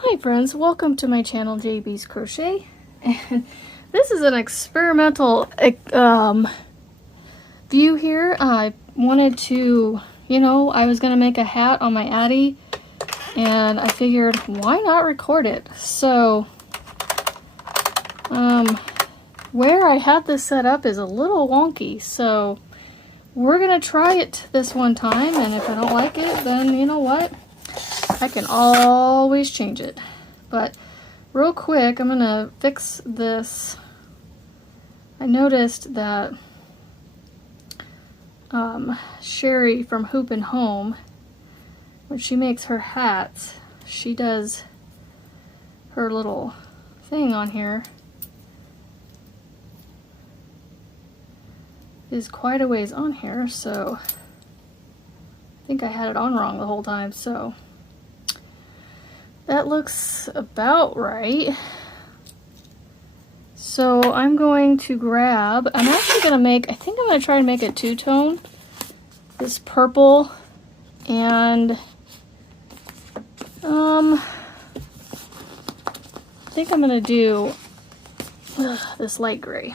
Hi friends, welcome to my channel JB's Crochet, and this is an experimental view here. I wanted to, I was gonna make a hat on my Addy, and I figured why not record it. So where I had this set up is a little wonky, so we're gonna try it this one time, and if I don't like it, then you know what, I can always change it. But real quick, I'm gonna fix this. I noticed that Sherry from Hoop and Home, when she makes her hats, she does her little thing on here is quite a ways on here, so I think I had it on wrong the whole time, so that looks about right. So I'm going to grab, I'm actually going to make, I think I'm going to try and make a two-tone, this purple and I think I'm going to do this light gray.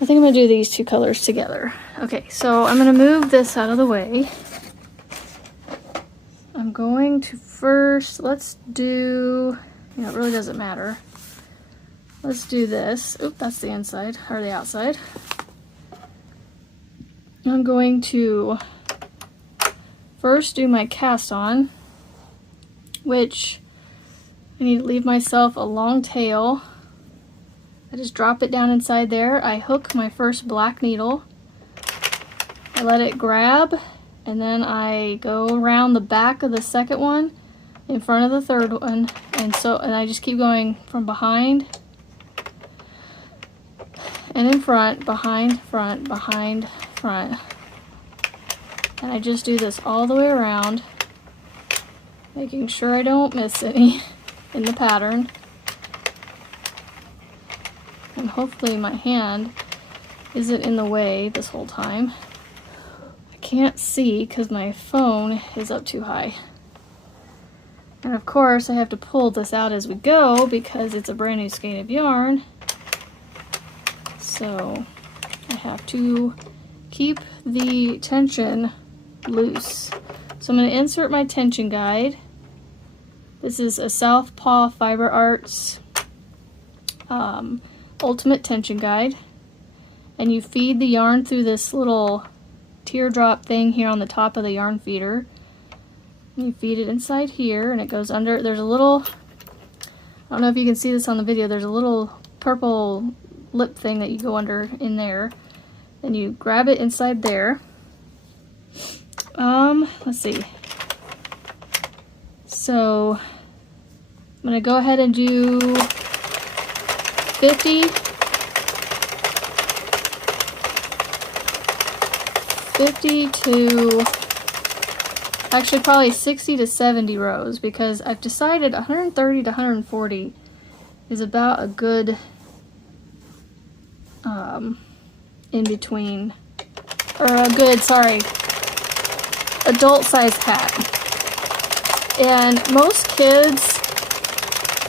I think I'm going to do these two colors together. Okay, so I'm going to move this out of the way. I'm going to first, let's do, it really doesn't matter. Let's do this. Oop, that's the inside, or the outside. I'm going to first do my cast on, which I need to leave myself a long tail. I just drop it down inside there. I hook my first black needle. I let it grab, and then I go around the back of the second one in front of the third one, and I just keep going from behind and in front, behind, front, behind, front. And I just do this all the way around, making sure I don't miss any in the pattern. And hopefully my hand isn't in the way this whole time. I can't see because my phone is up too high. And of course I have to pull this out as we go because it's a brand new skein of yarn. So I have to keep the tension loose. So I'm going to insert my tension guide. This is a Southpaw Fiber Arts Ultimate Tension Guide. And you feed the yarn through this little teardrop thing here on the top of the yarn feeder. You feed it inside here and it goes under. There's a little, I don't know if you can see this on the video, there's a little purple lip thing that you go under in there. Then you grab it inside there. Let's see. So I'm gonna go ahead and do 50 to actually probably 60 to 70 rows, because I've decided 130 to 140 is about a good in between, or a good, sorry, adult size hat. And most kids,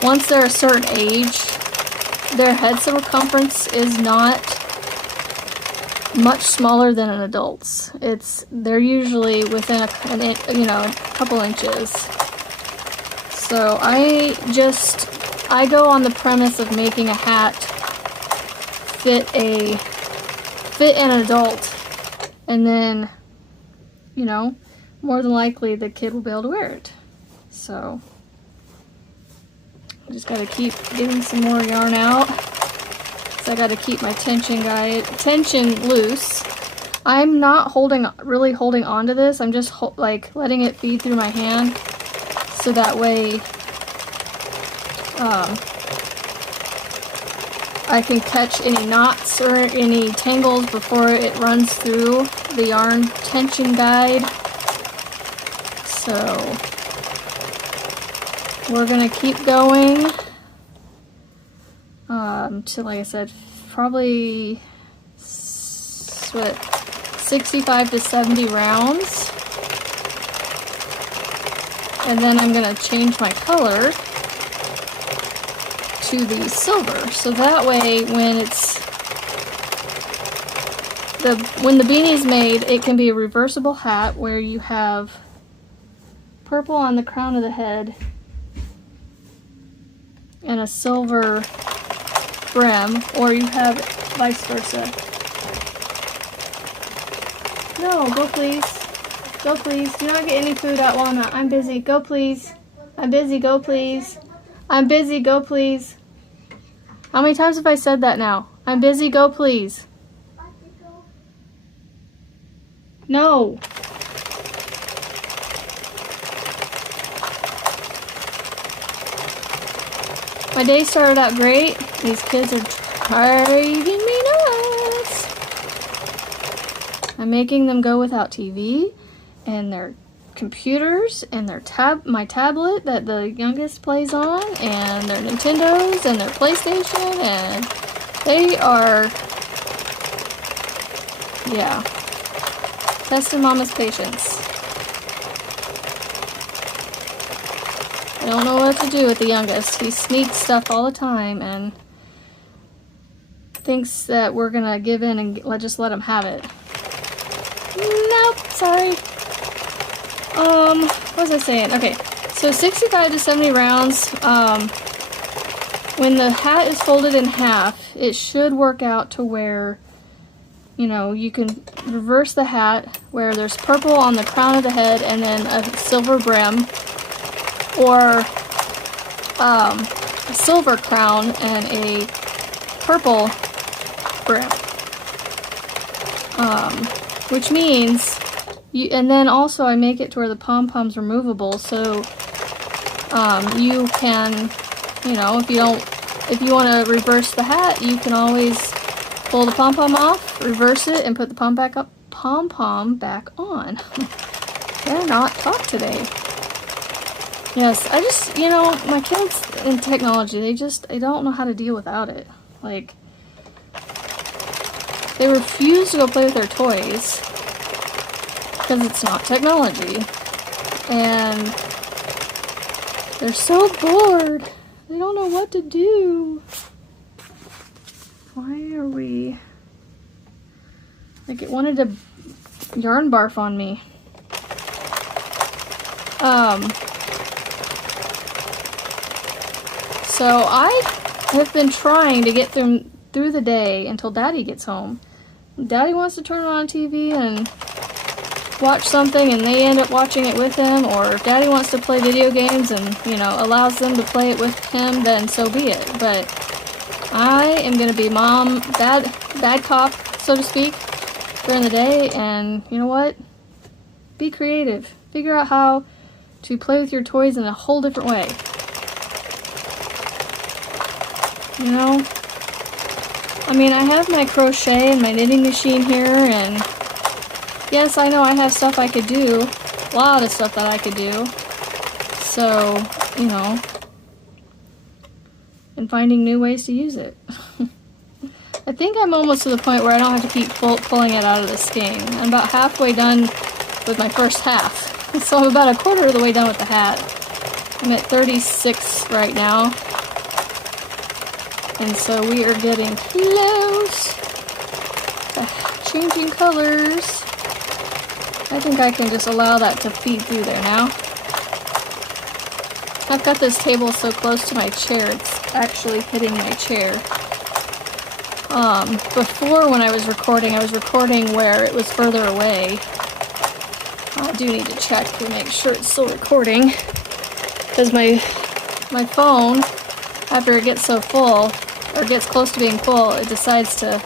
once they're a certain age, their head circumference is not much smaller than an adult's. They're usually within a couple inches. So I go on the premise of making a hat fit an adult, and then more than likely the kid will be able to wear it. So I just got to keep getting some more yarn out. So I got to keep my tension loose. I'm not really holding on to this. I'm just letting it feed through my hand, so that way I can catch any knots or any tangles before it runs through the yarn tension guide. So we're gonna keep going to, like I said, probably 65 to 70 rounds. And then I'm going to change my color to the silver. So that way when when the beanie's made, it can be a reversible hat where you have purple on the crown of the head and a silver brim, or you have vice versa. No, go please. Go please. Do not get any food out while I'm busy. Go please. I'm busy. Go please. I'm busy. Go please. How many times have I said that now? I'm busy. Go please. No. My day started out great. These kids are driving me nuts. I'm making them go without TV and their computers and their my tablet that the youngest plays on, and their Nintendos and their PlayStation, and they are, yeah, testing Mama's patience. I don't know what to do with the youngest. He sneaks stuff all the time and thinks that we're gonna give in and just let him have it. Nope, sorry. What was I saying? Okay, so 65 to 70 rounds. When the hat is folded in half, it should work out to where, you know, you can reverse the hat where there's purple on the crown of the head and then a silver brim, or a silver crown and a purple brim. Which means and then also I make it to where the pom-pom's removable, so you can, you know, if you want to reverse the hat, you can always pull the pom-pom off, reverse it, and put the pom-pom back on. They're not talk today. Yes, I just, you know, my kids in technology, they don't know how to deal without it. Like, they refuse to go play with their toys because it's not technology, and they're so bored. They don't know what to do. Why are we... Like, it wanted to yarn barf on me. So I have been trying to get through the day until Daddy gets home. Daddy wants to turn on TV and watch something, and they end up watching it with him, or if Daddy wants to play video games and, you know, allows them to play it with him, then so be it. But I am going to be bad cop, so to speak, during the day, and you know what? Be creative. Figure out how to play with your toys in a whole different way. You know? I mean, I have my crochet and my knitting machine here, and yes, I know I have stuff I could do. A lot of stuff that I could do. So, you know, and finding new ways to use it. I think I'm almost to the point where I don't have to keep pulling it out of the skein. I'm about halfway done with my first half. So I'm about a quarter of the way done with the hat. I'm at 36 right now. And so we are getting close to changing colors. I think I can just allow that to feed through there now. I've got this table so close to my chair, it's actually hitting my chair. Before when I was recording where it was further away. I do need to check to make sure it's still recording, because my phone, after it gets so full, or gets close to being full, it decides to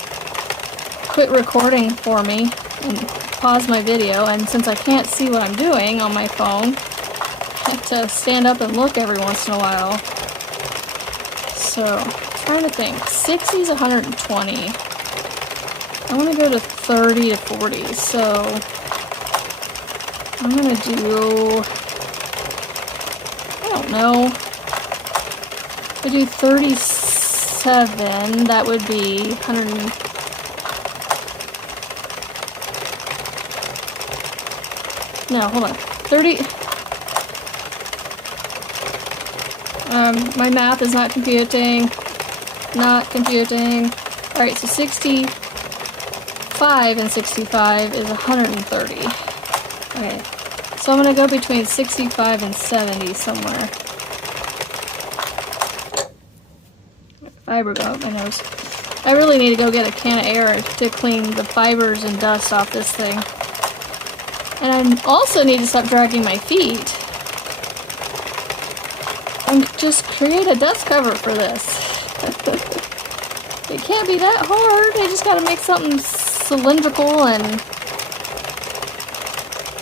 quit recording for me and pause my video, and since I can't see what I'm doing on my phone, I have to stand up and look every once in a while. So, I'm trying to think. 60 is 120. I want to go to 30 to 40, so I'm going to do, I don't know, if I do 37, that would be 100. No, hold on. 30. My math is not computing. Not computing. Alright, so 65 and 65 is 130. Okay, so I'm going to go between 65 and 70 somewhere. Fiber, oh, my nose. I really need to go get a can of air to clean the fibers and dust off this thing. And I also need to stop dragging my feet. And just create a dust cover for this. It can't be that hard. I just gotta make something cylindrical and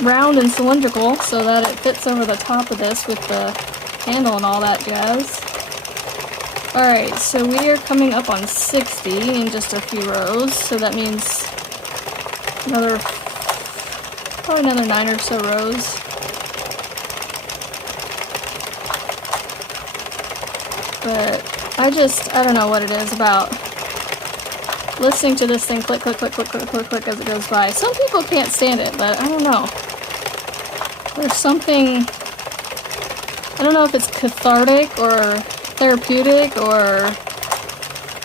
round and cylindrical so that it fits over the top of this with the handle and all that jazz. Alright, so we are coming up on 60 in just a few rows, so that means probably another 9 or so rows. But I don't know what it is about listening to this thing click, click, click, click, click, click, click as it goes by. Some people can't stand it, but I don't know. There's something, I don't know if it's cathartic or therapeutic or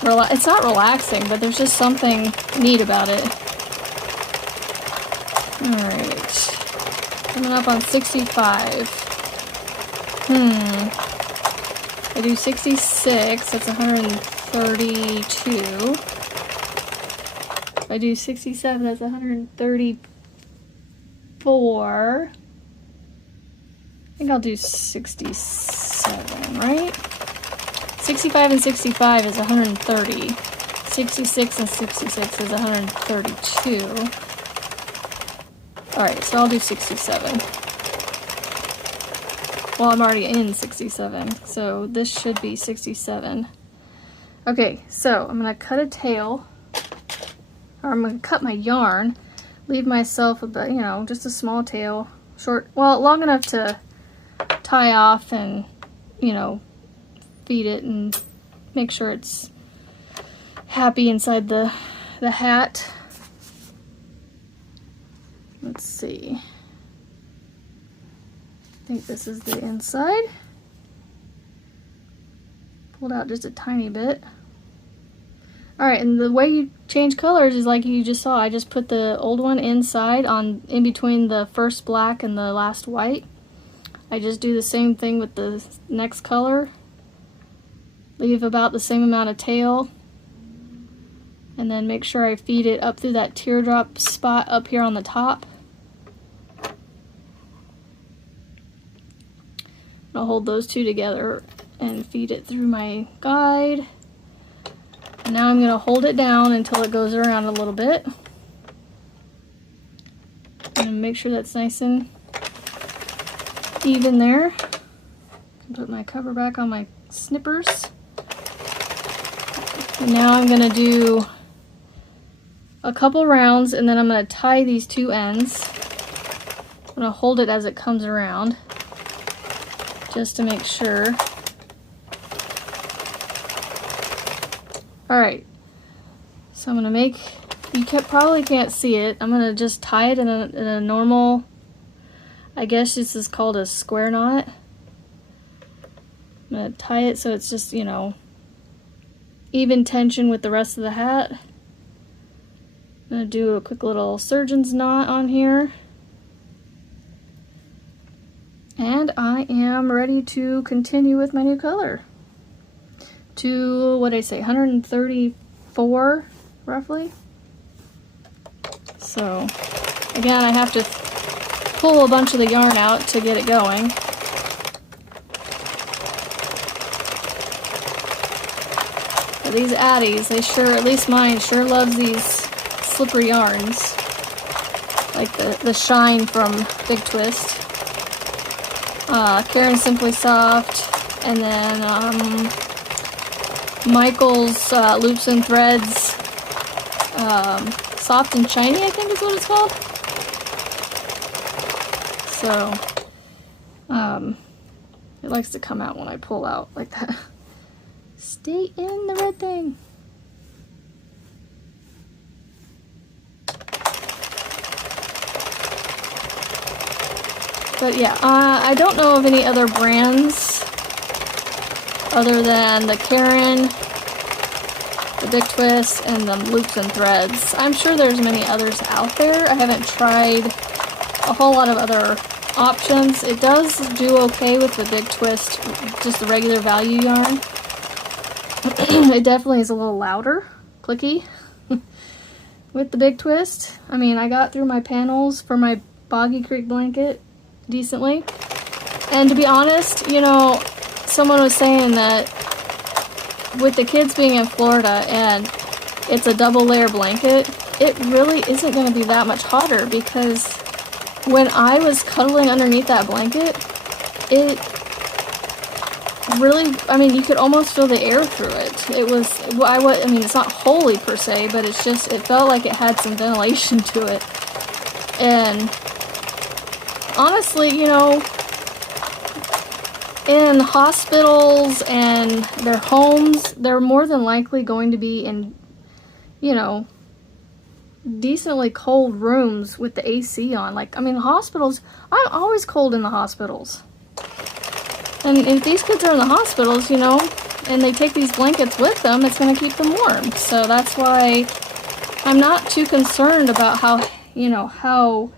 it's not relaxing, but there's just something neat about it. Alright. Coming up on 65. I do 66, that's 132. If I do 67, that's 134. I think I'll do 67, right? 65 and 65 is 130. 66 and 66 is 132. Alright, so I'll do 67. Well, I'm already in 67, so this should be 67. Okay, so I'm going to cut a tail, or I'm going to cut my yarn, leave myself about, you know, just a small tail, short, well, long enough to tie off and, you know, feed it and make sure it's happy inside the hat. Let's see. I think this is the inside. Pulled out just a tiny bit. Alright, and the way you change colors is like you just saw. I just put the old one inside in between the first black and the last white. I just do the same thing with the next color. Leave about the same amount of tail. And then make sure I feed it up through that teardrop spot up here on the top. I'll hold those two together and feed it through my guide. And now I'm going to hold it down until it goes around a little bit. And make sure that's nice and even there. Put my cover back on my snippers. And now I'm going to do a couple rounds and then I'm going to tie these two ends. I'm going to hold it as it comes around, just to make sure. Alright, so I'm going to make, you probably can't see it, I'm going to just tie it in a normal, I guess this is called a square knot. I'm going to tie it so it's just, you know, even tension with the rest of the hat. I'm going to do a quick little surgeon's knot on here. And I am ready to continue with my new color. To, what did I say, 134 roughly. So, again, I have to pull a bunch of the yarn out to get it going. But these Addies, they sure, at least mine, sure loves these slippery yarns. Like the shine from Big Twist. Karen Simply Soft, and then Michael's Loops and Threads, Soft and Shiny, I think is what it's called. So, it likes to come out when I pull out like that. Stay in the red thing. But yeah, I don't know of any other brands other than the Karen, the Big Twist, and the loops and threads. I'm sure there's many others out there. I haven't tried a whole lot of other options. It does do okay with the Big Twist, just the regular value yarn. It definitely is a little louder, clicky, with the Big Twist. I mean, I got through my panels for my Boggy Creek blanket decently. And to be honest, you know, someone was saying that with the kids being in Florida and it's a double layer blanket, it really isn't going to be that much hotter, because when I was cuddling underneath that blanket, it really, I mean, you could almost feel the air through it. It was, I mean, it's not holy per se, but it's just, it felt like it had some ventilation to it. And honestly, you know, in hospitals and their homes, they're more than likely going to be in, you know, decently cold rooms with the AC on. Like, I mean, hospitals, I'm always cold in the hospitals. And if these kids are in the hospitals, you know, and they take these blankets with them, it's going to keep them warm. So that's why I'm not too concerned about how, you know, how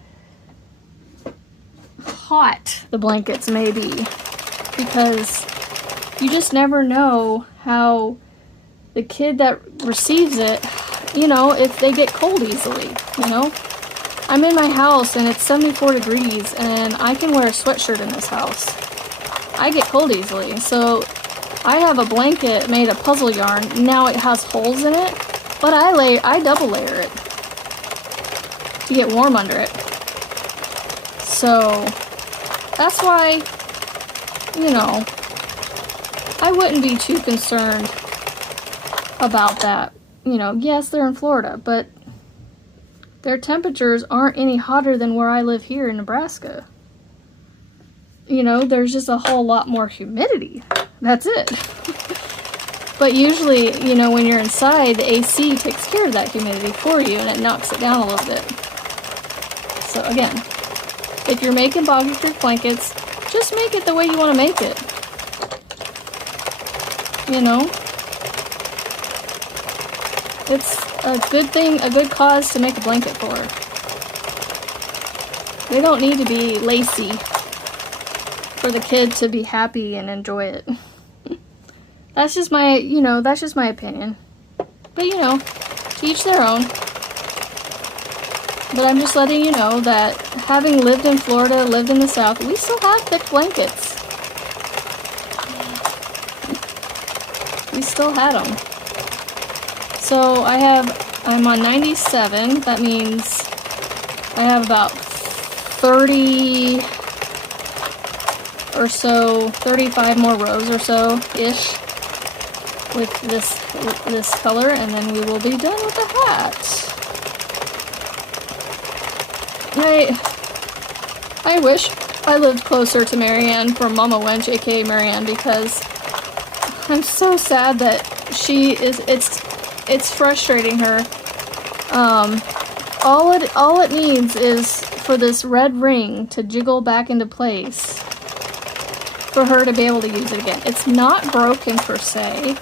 hot the blankets may be, because you just never know how the kid that receives it, you know, if they get cold easily, you know. I'm in my house and it's 74 degrees and I can wear a sweatshirt in this house. I get cold easily, so I have a blanket made of puzzle yarn. Now it has holes in it, but I double layer it to get warm under it. So that's why, you know, I wouldn't be too concerned about that. You know, yes, they're in Florida, but their temperatures aren't any hotter than where I live here in Nebraska. You know, there's just a whole lot more humidity. That's it. But usually, you know, when you're inside, the AC takes care of that humidity for you and it knocks it down a little bit. So again, if you're making Boggy Creek blankets, just make it the way you want to make it. You know? It's a good thing, a good cause to make a blanket for. They don't need to be lacy for the kid to be happy and enjoy it. That's just my, you know, that's just my opinion. But, you know, to each their own. But I'm just letting you know that having lived in Florida, lived in the South, we still have thick blankets. We still had them. So I'm on 97. That means I have about 30 or so, 35 more rows or so ish with this color, and then we will be done with the hat. I wish I lived closer to Marianne from Mama Wench, aka Marianne, because I'm so sad that she is, it's frustrating her. All it needs is for this red ring to jiggle back into place for her to be able to use it again. It's not broken per se.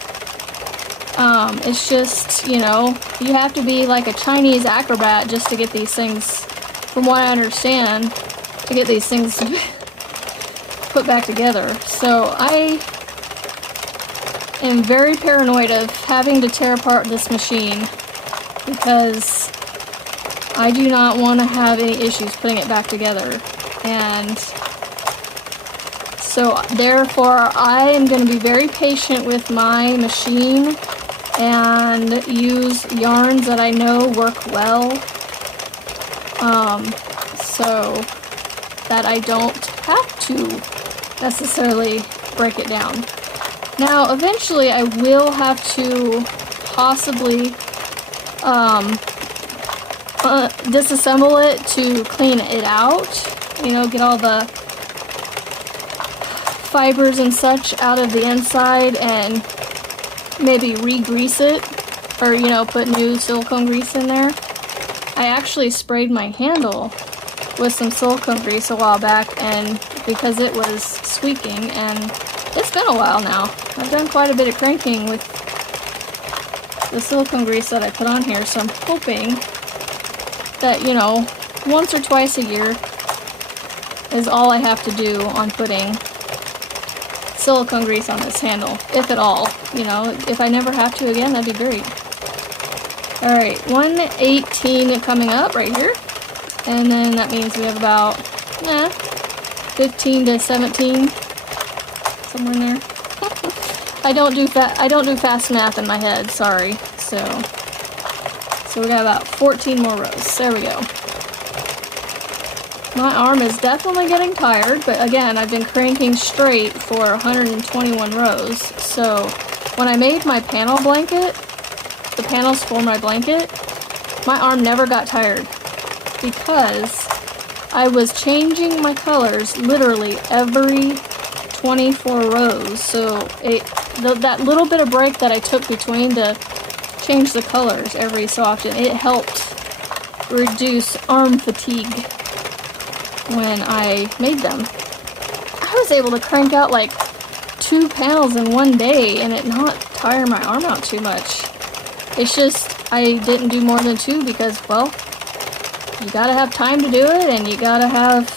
It's just, you know, you have to be like a Chinese acrobat just to get these things, from what I understand, to get these things put back together. So I am very paranoid of having to tear apart this machine, because I do not want to have any issues putting it back together. And so therefore I am going to be very patient with my machine and use yarns that I know work well, so that I don't have to necessarily break it down. Now eventually I will have to possibly disassemble it to clean it out, you know, get all the fibers and such out of the inside and maybe re-grease it, or, you know, put new silicone grease in there. I actually sprayed my handle with some silicone grease a while back, and because it was squeaking, and It's been a while now. I've done quite a bit of cranking with the silicone grease that I put on here, so I'm hoping that, you know, once or twice a year is all I have to do on putting silicone grease on this handle, if at all. You know, if I never have to again, that'd be great. Alright, 118 coming up right here, and then that means we have about 15 to 17, somewhere in there. I don't do fast math in my head, sorry. So we got about 14 more rows. There we go. My arm is definitely getting tired, but again, I've been cranking straight for 121 rows. So when I made my panel blanket, the panels for my blanket, my arm never got tired because I was changing my colors literally every 24 rows. So that little bit of break that I took between to change the colors every so often, it helped reduce arm fatigue when I made them. I was able to crank out like 2 panels in one day and it not tire my arm out too much. It's just I didn't do more than 2 because, well, you gotta have time to do it and you gotta have,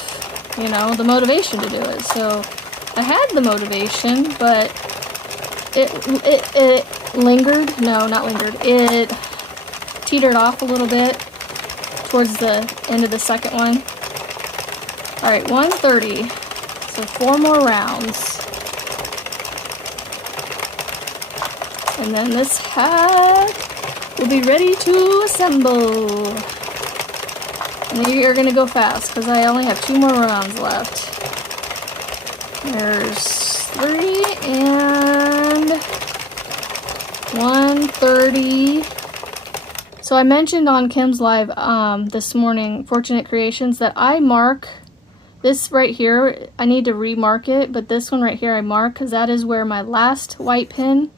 you know, the motivation to do it. So I had the motivation, but it lingered. No, not lingered. It teetered off a little bit towards the end of the second one. Alright, 130. So 4 more rounds. And then this hat will be ready to assemble. And you're gonna go fast because I only have 2 more rounds left. There's 3 and 130. So I mentioned on Kim's live this morning, Fortunate Creations, that I mark this right here. I need to remark it, but this one right here I mark because that is where my last white pin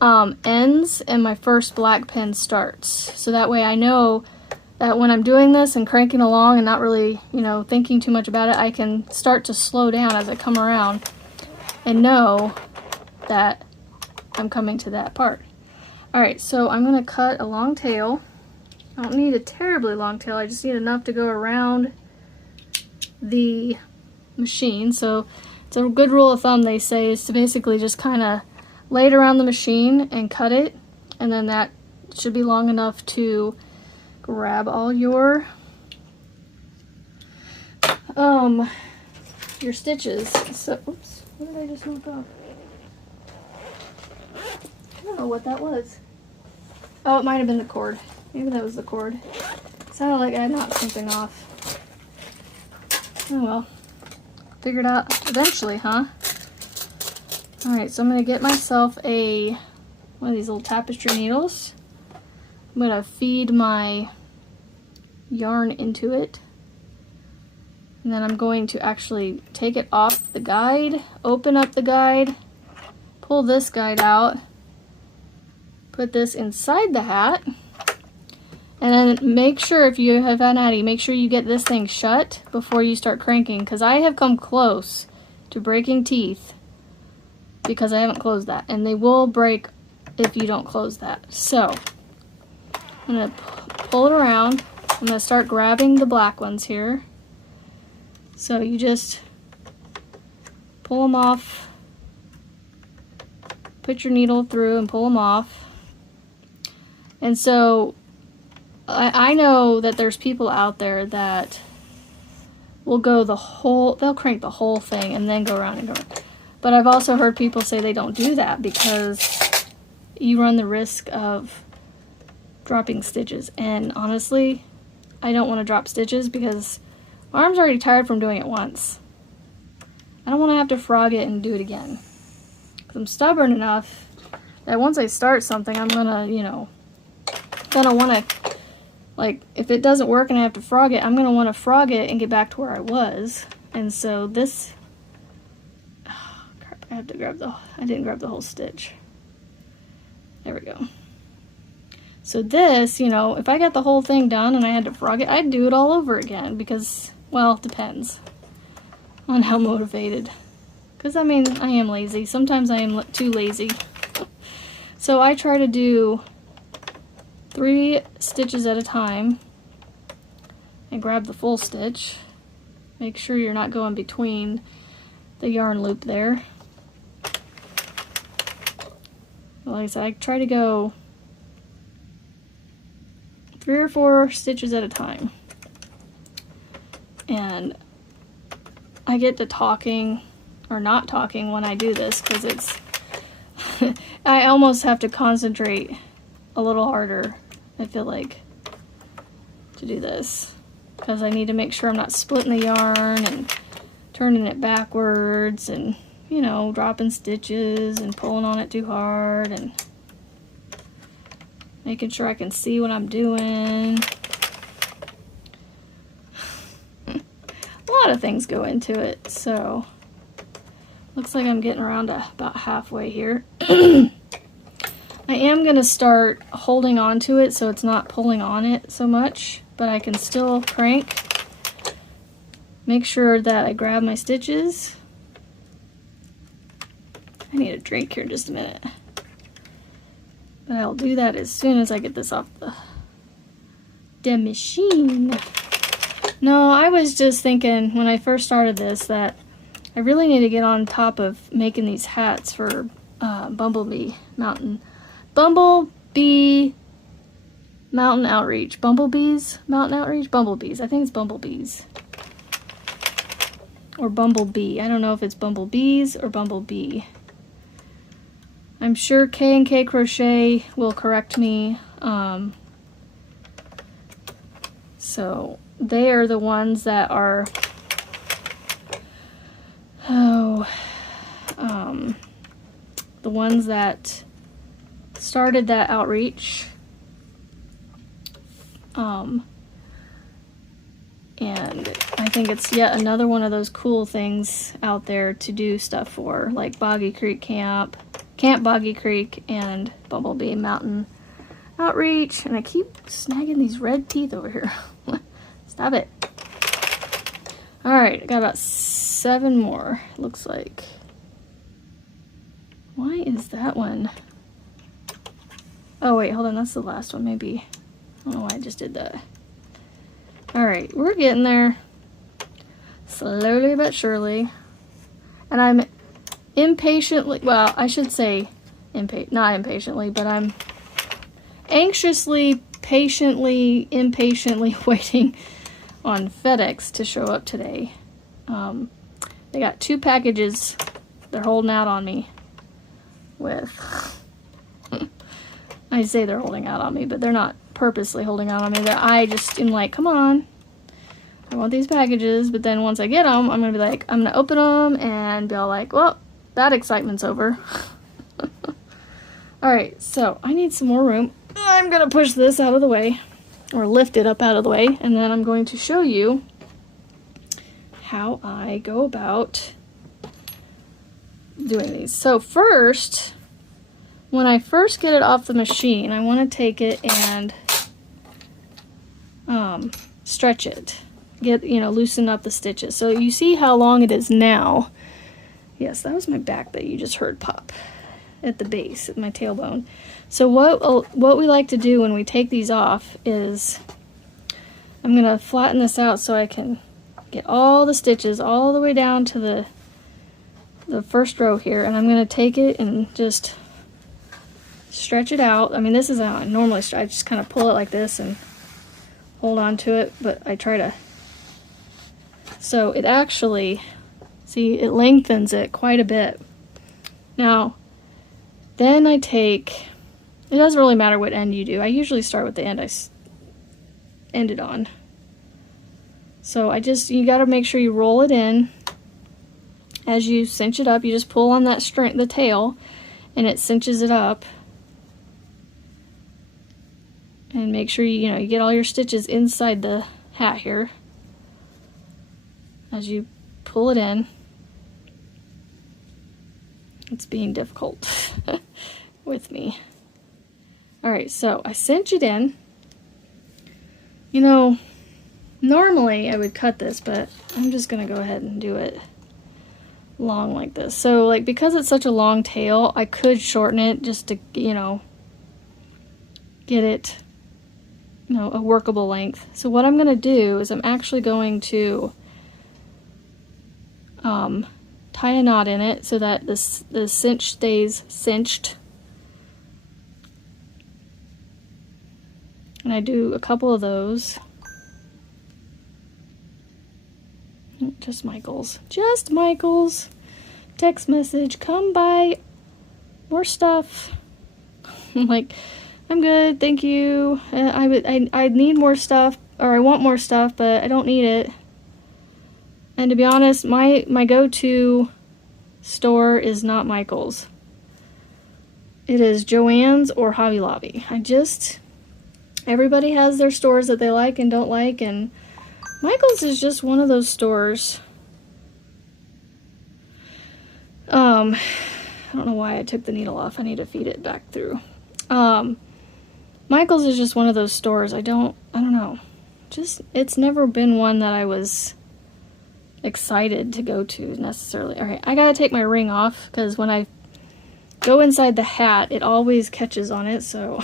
ends and my first black pin starts. So that way I know that when I'm doing this and cranking along and not really, you know, thinking too much about it, I can start to slow down as I come around and know that I'm coming to that part. Alright, so I'm going to cut a long tail. I don't need a terribly long tail, I just need enough to go around the machine. So it's a good rule of thumb, they say, is to basically just kind of lay it around the machine and cut it, and then that should be long enough to grab all your stitches. So, oops, what did I just knock off? I don't know what that was. Oh, it might have been the cord. Maybe that was the cord. It sounded like I knocked something off. Oh well. Figured out eventually, huh? Alright, so I'm going to get myself one of these little tapestry needles. I'm going to feed my yarn into it. And then I'm going to actually take it off the guide, open up the guide, pull this guide out, put this inside the hat, and then make sure, if you have an Addy, make sure you get this thing shut before you start cranking, because I have come close to breaking teeth because I haven't closed that, and they will break if you don't close that. So I'm going to pull it around. I'm going to start grabbing the black ones here. So you just pull them off, put your needle through and pull them off. And so I know that there's people out there that will go they'll crank the whole thing and then go around and go around. But I've also heard people say they don't do that because you run the risk of dropping stitches. And honestly, I don't want to drop stitches because my arm's already tired from doing it once. I don't want to have to frog it and do it again. Because I'm stubborn enough that once I start something, I'm gonna, you know, want to, like, if it doesn't work and I have to frog it, I'm gonna want to frog it and get back to where I was. And so this, oh, crap, I didn't grab the whole stitch. There we go. So this, you know, if I got the whole thing done and I had to frog it, I'd do it all over again because, well, it depends on how motivated. because I mean, I am lazy. Sometimes I am too lazy. So I try to do 3 stitches at a time and grab the full stitch. Make sure you're not going between the yarn loop there. Like I said, I try to go 3 or 4 stitches at a time. And I get to talking or not talking when I do this because it's I almost have to concentrate a little harder, I feel like, to do this, because I need to make sure I'm not splitting the yarn and turning it backwards and, you know, dropping stitches and pulling on it too hard and making sure I can see what I'm doing. A lot of things go into it, so looks like I'm getting around to about halfway here. I am going to start holding on to it so it's not pulling on it so much, but I can still crank. Make sure that I grab my stitches. I need a drink here in just a minute. But I'll do that as soon as I get this off the machine. No, I was just thinking when I first started this that I really need to get on top of making these hats for Bumblebee Mountain Outreach. Bumblebees Mountain Outreach? Bumblebees. I think it's Bumblebees. Or Bumblebee. I don't know if it's Bumblebees or Bumblebee. I'm sure K&K Crochet will correct me. So they are the ones that are the ones that started that outreach. And I think it's yet another one of those cool things out there to do stuff for, like Boggy Creek Camp Boggy Creek, and Bumblebee Mountain Outreach. And I keep snagging these red teeth over here. Stop it. Alright, I got about 7 more, looks like. Why is that one? Oh wait, hold on, that's the last one, maybe. I don't know why I just did that. Alright, we're getting there. Slowly but surely. And I'm impatiently, well, I should say, not impatiently, but I'm anxiously, patiently, impatiently waiting on FedEx to show up today. They got 2 packages they're holding out on me with. I say they're holding out on me, but they're not purposely holding out on me. I just am like, come on, I want these packages. But then once I get them, I'm gonna be like, I'm gonna open them and be all like, well, that excitement's over. Alright, so I need some more room. I'm gonna push this out of the way, or lift it up out of the way, and then I'm going to show you how I go about doing these. So first, when I first get it off the machine, I want to take it and stretch it, loosen up the stitches. So you see how long it is now. Yes, that was my back that you just heard pop at the base of my tailbone. So what we like to do when we take these off is, I'm gonna flatten this out so I can get all the stitches all the way down to the first row here, and I'm gonna take it and just stretch it out. I mean, this is how I normally stretch. I just kind of pull it like this and hold on to it, but I try to, so it actually, see, it lengthens it quite a bit. Now, then I take, it doesn't really matter what end you do. I usually start with the end I ended on. So you gotta make sure you roll it in. As you cinch it up, you just pull on that string, the tail, and it cinches it up. And make sure you get all your stitches inside the hat here as you pull it in. It's being difficult with me. Alright, so I cinch it in. Normally I would cut this, but I'm just going to go ahead and do it long like this. So like, because it's such a long tail, I could shorten it just to, you know, get it, you know, a workable length. So what I'm going to do is I'm actually going to tie a knot in it so that the cinch stays cinched. And I do a couple of those. Just Michael's. Just Michael's. Text message, come buy more stuff. I'm like, I'm good, thank you. I need more stuff, or I want more stuff, but I don't need it. And to be honest, my go-to store is not Michael's. It is Joann's or Hobby Lobby. Everybody has their stores that they like and don't like, and Michael's is just one of those stores. I don't know why I took the needle off. I need to feed it back through. Michael's is just one of those stores. I don't know. It's never been one that I was excited to go to necessarily. Alright, I gotta take my ring off because when I go inside the hat, it always catches on it, so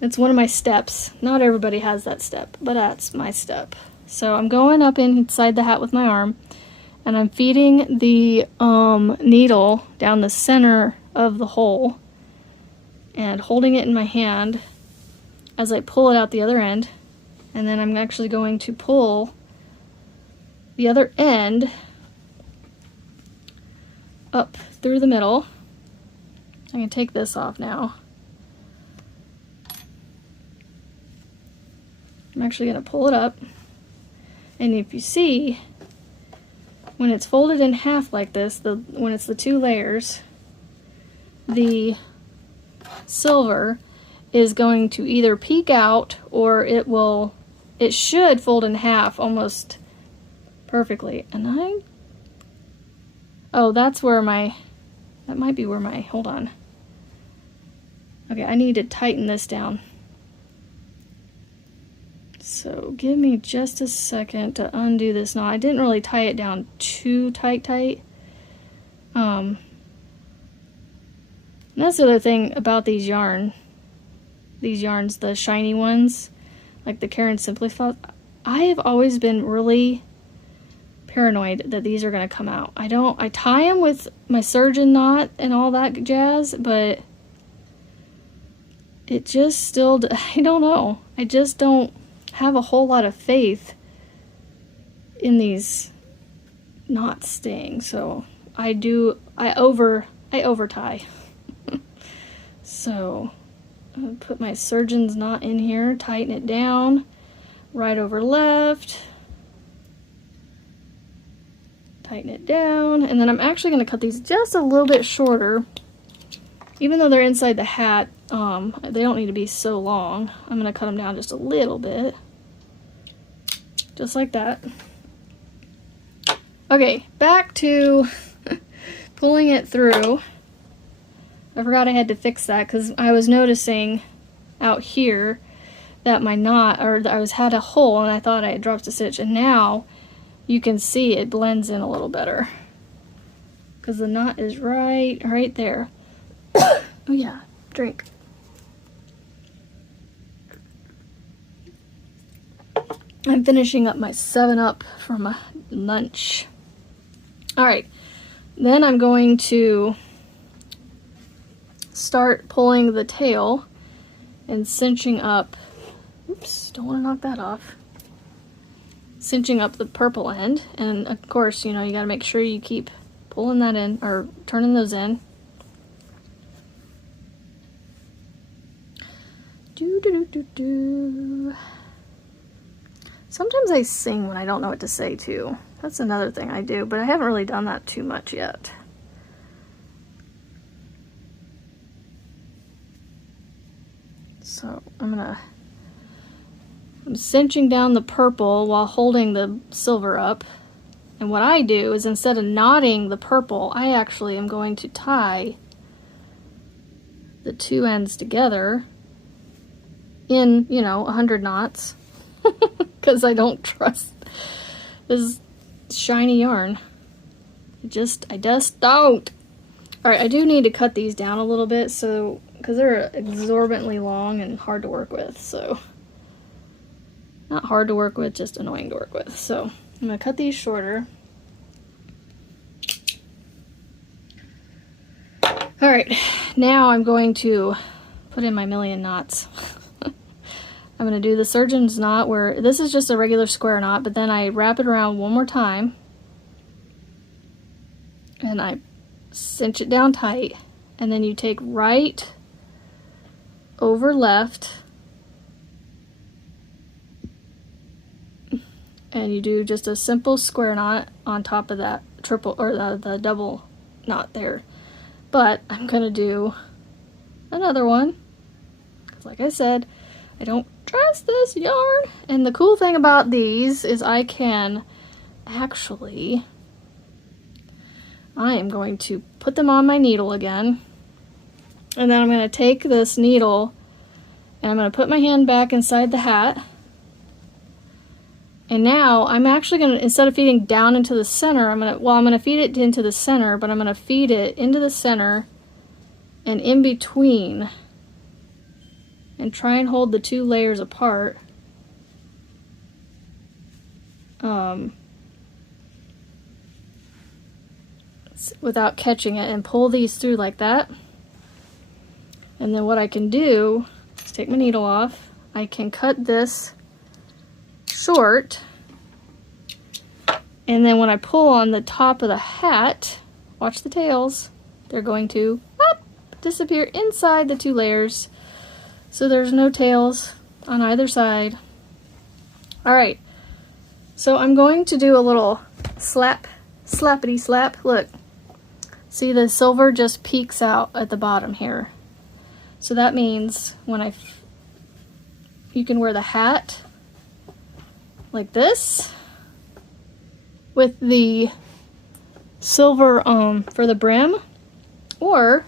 it's one of my steps. Not everybody has that step, but that's my step. So I'm going up inside the hat with my arm, and I'm feeding the needle down the center of the hole and holding it in my hand as I pull it out the other end. And then I'm actually going to pull the other end up through the middle. I can take this off now. I'm actually going to pull it up. And if you see, when it's folded in half like this, when it's the two layers, the silver is going to either peek out or it should fold in half almost perfectly. And oh, that might be where hold on. Okay, I need to tighten this down. So give me just a second to undo this knot. I didn't really tie it down too tight. And that's the other thing about these yarns, the shiny ones, like the Karen Simply Felt. I have always been really paranoid that these are going to come out. I tie them with my surgeon knot and all that jazz, but it just still, I don't know. I just don't have a whole lot of faith in these knots staying. So I over tie. So I'll put my surgeon's knot in here, tighten it down, right over left, tighten it down, and then I'm actually going to cut these just a little bit shorter. Even though they're inside the hat, they don't need to be so long. I'm going to cut them down just a little bit. Just like that. Okay, back to pulling it through. I forgot I had to fix that because I was noticing out here that my knot, or I had a hole and I thought I had dropped a stitch, and now you can see it blends in a little better because the knot is right there. Oh yeah, drink. I'm finishing up my 7-Up for my lunch. Alright, then I'm going to start pulling the tail and cinching up, oops, don't want to knock that off, cinching up the purple end. And of course, you know, you got to make sure you keep pulling that in, or turning those in. Sometimes I sing when I don't know what to say too. That's another thing I do, but I haven't really done that too much yet. So I'm cinching down the purple while holding the silver up. And what I do is, instead of knotting the purple, I actually am going to tie the two ends together in, you know, 100 knots. Because I don't trust this shiny yarn. I just don't. All right, I do need to cut these down a little bit, so because they're exorbitantly long and hard to work with. So not hard to work with, just annoying to work with. So I'm gonna cut these shorter. All right, now I'm going to put in my million knots. I'm going to do the surgeon's knot, where this is just a regular square knot, but then I wrap it around one more time and I cinch it down tight, and then you take right over left and you do just a simple square knot on top of that triple or the double knot there. But I'm gonna do another one because, like I said, I don't trust this yarn. And the cool thing about these is I can actually, I am going to put them on my needle again, and then I'm going to take this needle and I'm going to put my hand back inside the hat, and now I'm actually going to, instead of feeding down into the center, I'm going to feed it into the center, but I'm going to feed it into the center and in between and try and hold the two layers apart. Without catching it, and pull these through like that. And then what I can do is take my needle off. I can cut this short, and then when I pull on the top of the hat, watch the tails, they're going to disappear inside the two layers, so there's no tails on either side. Alright, so I'm going to do a little slappity slap. Look, see, the silver just peeks out at the bottom here, so that means when you can wear the hat like this with the silver for the brim, or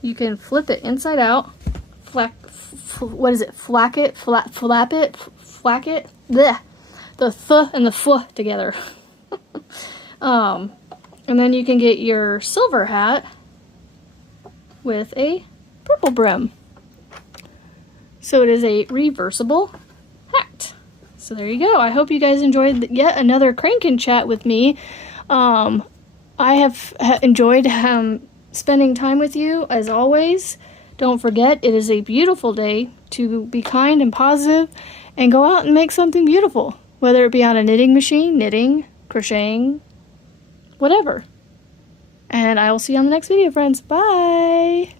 you can flip it inside out, flap it, bleh, the th and the f together. And then you can get your silver hat with a purple brim. So it is a reversible hat. So there you go. I hope you guys enjoyed yet another crankin' chat with me. I have enjoyed spending time with you as always. Don't forget, it is a beautiful day to be kind and positive and go out and make something beautiful, whether it be on a knitting machine, knitting, crocheting, whatever. And I will see you on the next video, friends. Bye!